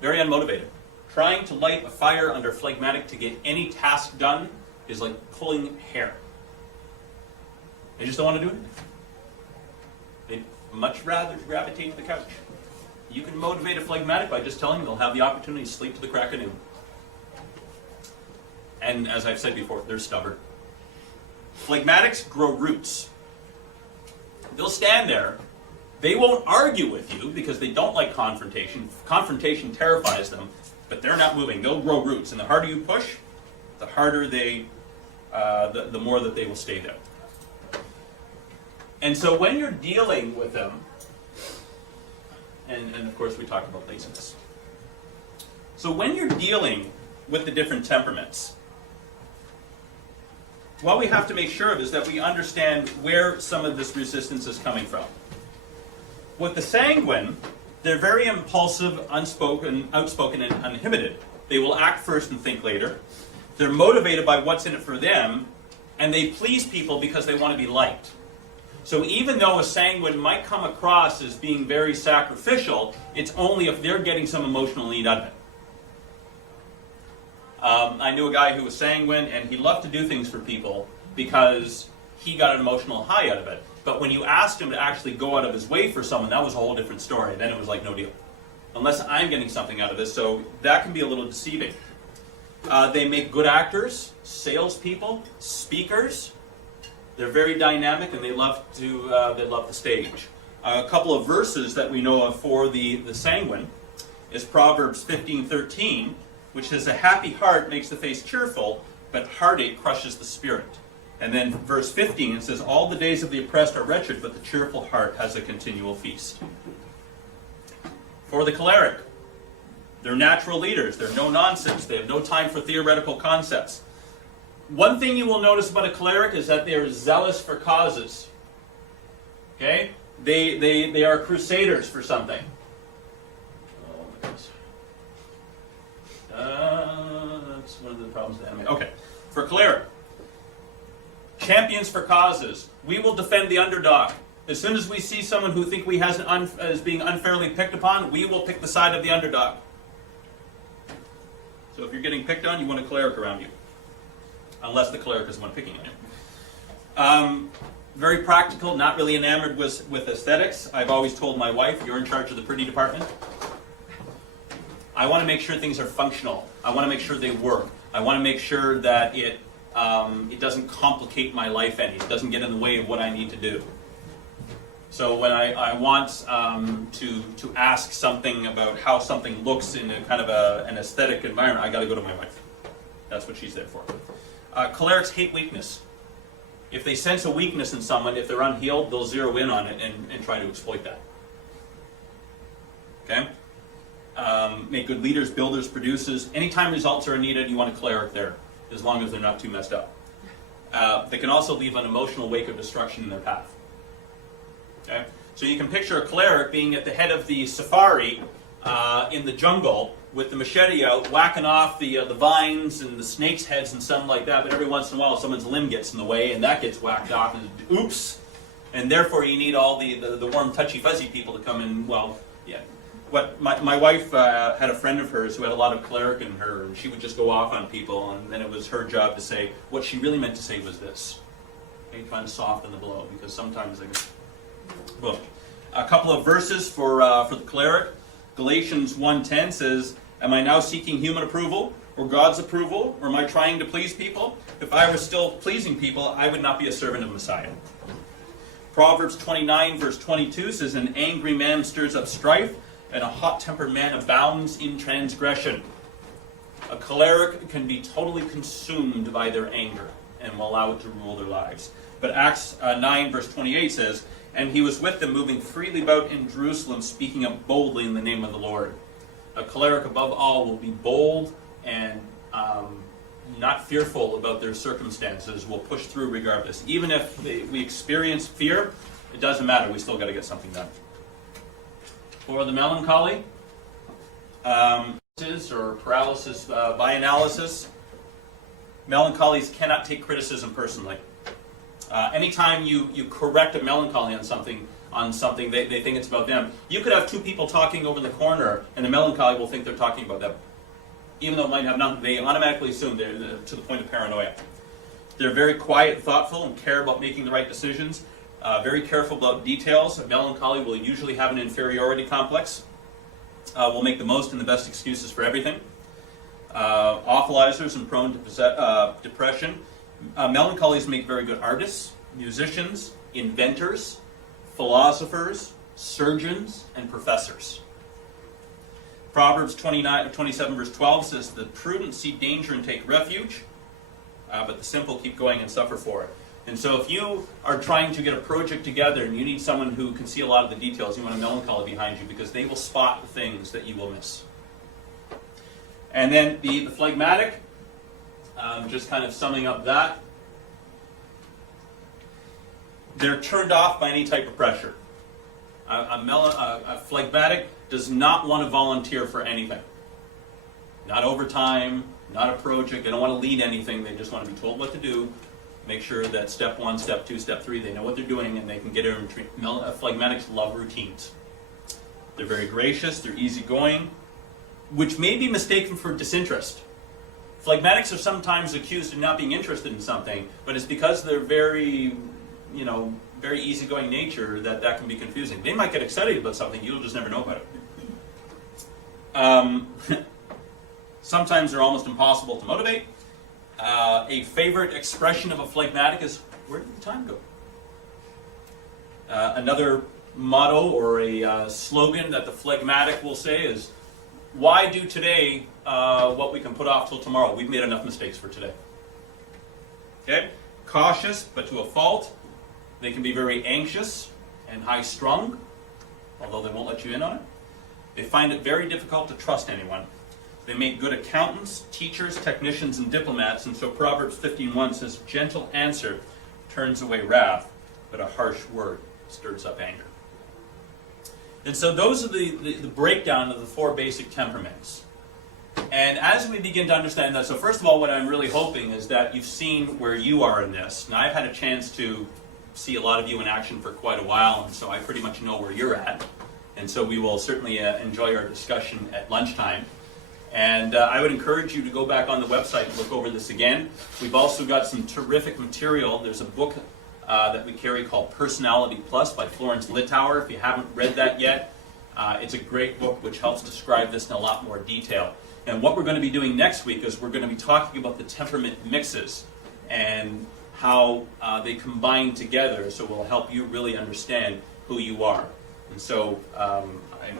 Very unmotivated. Trying to light a fire under phlegmatic to get any task done is like pulling hair. They just don't want to do it. They'd much rather gravitate to the couch. You can motivate a phlegmatic by just telling them they'll have the opportunity to sleep to the crack of noon. And as I've said before, they're stubborn. Phlegmatics grow roots. They'll stand there. They won't argue with you because they don't like confrontation. Confrontation terrifies them, but they're not moving. They'll grow roots, and the harder you push, the harder the more that they will stay there. And so when you're dealing with them, and of course we talked about laziness. So when you're dealing with the different temperaments, what we have to make sure of is that we understand where some of this resistance is coming from. With the sanguine, they're very impulsive, outspoken, and uninhibited. They will act first and think later. They're motivated by what's in it for them, and they please people because they want to be liked. So even though a sanguine might come across as being very sacrificial, it's only if they're getting some emotional need out of it. I knew a guy who was sanguine, and he loved to do things for people because he got an emotional high out of it. But when you asked him to actually go out of his way for someone, that was a whole different story. Then it was like, no deal. Unless I'm getting something out of this, so that can be a little deceiving. They make good actors, salespeople, speakers. They're very dynamic, and they love the stage. A couple of verses that we know of for the sanguine is Proverbs 15:13, which says, "A happy heart makes the face cheerful, but heartache crushes the spirit." And then verse 15, it says, "All the days of the oppressed are wretched, but the cheerful heart has a continual feast." For the choleric, they're natural leaders. They're no nonsense. They have no time for theoretical concepts. One thing you will notice about a choleric is that they are zealous for causes. Okay? They are crusaders for something. Oh my goodness. That's one of the problems with the enemy. Okay. For choleric, champions for causes. We will defend the underdog. As soon as we see someone who think we is being unfairly picked upon, we will pick the side of the underdog. So if you're getting picked on, you want a choleric around you. Unless the cleric is the one picking on you. Very practical, not really enamored with aesthetics. I've always told my wife, you're in charge of the pretty department. I want to make sure things are functional. I want to make sure they work. I want to make sure that it doesn't complicate my life any. It doesn't get in the way of what I need to do. So when I want to ask something about how something looks in a kind of an aesthetic environment, I got to go to my wife. That's what she's there for. Cholerics hate weakness. If they sense a weakness in someone, if they're unhealed, they'll zero in on it and try to exploit that. Okay? Make good leaders, builders, producers. Anytime results are needed, you want a choleric there, as long as they're not too messed up. They can also leave an emotional wake of destruction in their path. Okay? So you can picture a choleric being at the head of the safari in the jungle with the machete out, whacking off the vines and the snakes' heads and something like that, but every once in a while someone's limb gets in the way and that gets whacked off, and oops! And therefore you need all the warm, touchy-fuzzy people to come in. Well, yeah. My wife had a friend of hers who had a lot of choleric in her, and she would just go off on people, and then it was her job to say, what she really meant to say was this. Okay, trying to soften the blow, because sometimes they get... Boom. A couple of verses for the choleric. Galatians 1:10 says, "Am I now seeking human approval or God's approval, or am I trying to please people? If I were still pleasing people, I would not be a servant of Messiah." Proverbs 29 verse 22 says, "An angry man stirs up strife, and a hot-tempered man abounds in transgression. A choleric can be totally consumed by their anger and will allow it to rule their lives. But Acts 9 verse 28 says, "And he was with them, moving freely about in Jerusalem, speaking up boldly in the name of the Lord." A choleric, above all, will be bold and not fearful about their circumstances, will push through regardless. Even if we experience fear, it doesn't matter. We still got to get something done. For the melancholy, or paralysis by analysis, melancholies cannot take criticism personally. Anytime you correct a melancholy on something, they think it's about them. You could have two people talking over in the corner, and the melancholy will think they're talking about them. Even though it might have nothing, they automatically assume they're to the point of paranoia. They're very quiet, thoughtful, and care about making the right decisions. Very careful about details. A melancholy will usually have an inferiority complex. Will make the most and the best excuses for everything. Awfulizers and prone to depression. Melancholies make very good artists, musicians, inventors, philosophers, surgeons, and professors. Proverbs 27 verse 12 says, "The prudent see danger and take refuge, but the simple keep going and suffer for it." And so if you are trying to get a project together and you need someone who can see a lot of the details, you want a melancholy behind you, because they will spot the things that you will miss. And then the phlegmatic, just kind of summing up that, they're turned off by any type of pressure. A phlegmatic does not want to volunteer for anything. Not overtime, not a project. They don't want to lead anything. They just want to be told what to do. Make sure that step 1, step 2, step 3, they know what they're doing and they can get it in. Phlegmatics love routines. They're very gracious, they're easygoing, which may be mistaken for disinterest. Phlegmatics are sometimes accused of not being interested in something, but it's because they're very easygoing nature that can be confusing. They might get excited about something, you'll just never know about it. Sometimes they're almost impossible to motivate. A favorite expression of a phlegmatic is, "Where did the time go?" Another motto or a slogan that the phlegmatic will say is, "Why do today what we can put off till tomorrow? We've made enough mistakes for today." Okay? Cautious, but to a fault. They can be very anxious and high-strung, although they won't let you in on it. They find it very difficult to trust anyone. They make good accountants, teachers, technicians, and diplomats, and so Proverbs 15:1 says, "Gentle answer turns away wrath, but a harsh word stirs up anger." And so those are the breakdown of the 4 basic temperaments. And as we begin to understand that, so first of all, what I'm really hoping is that you've seen where you are in this. Now, I've had a chance to see a lot of you in action for quite a while, and so I pretty much know where you're at. And so we will certainly enjoy our discussion at lunchtime. And I would encourage you to go back on the website and look over this again. We've also got some terrific material. There's a book that we carry called Personality Plus by Florence Littauer. If you haven't read that yet, it's a great book which helps describe this in a lot more detail. And what we're going to be doing next week is we're going to be talking about the temperament mixes and how they combine together, so it will help you really understand who you are. And so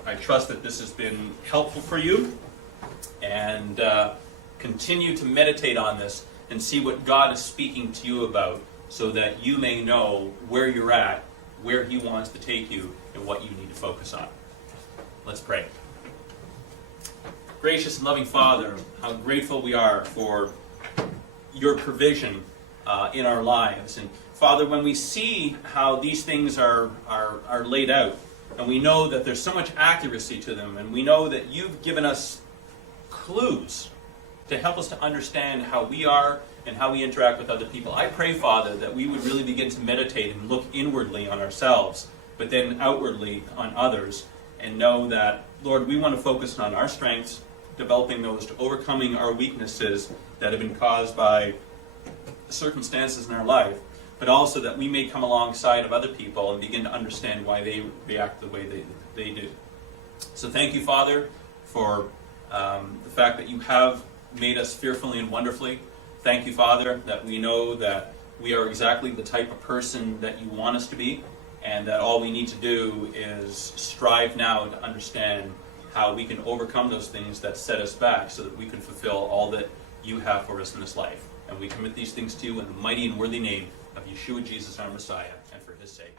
I trust that this has been helpful for you, and continue to meditate on this and see what God is speaking to you about, so that you may know where you're at, where He wants to take you, and what you need to focus on. Let's pray. Gracious and loving Father, how grateful we are for your provision in our lives. And Father, when we see how these things are laid out, and we know that there's so much accuracy to them, and we know that you've given us clues to help us to understand how we are and how we interact with other people. I pray, Father, that we would really begin to meditate and look inwardly on ourselves, but then outwardly on others, and know that, Lord, we want to focus on our strengths, developing those, to overcoming our weaknesses that have been caused by circumstances in our life, but also that we may come alongside of other people and begin to understand why they react the way they do. So thank you, Father, for the fact that you have made us fearfully and wonderfully. Thank you, Father, that we know that we are exactly the type of person that you want us to be, and that all we need to do is strive now to understand how we can overcome those things that set us back so that we can fulfill all that you have for us in this life. And we commit these things to you in the mighty and worthy name of Yeshua Jesus, our Messiah, and for his sake.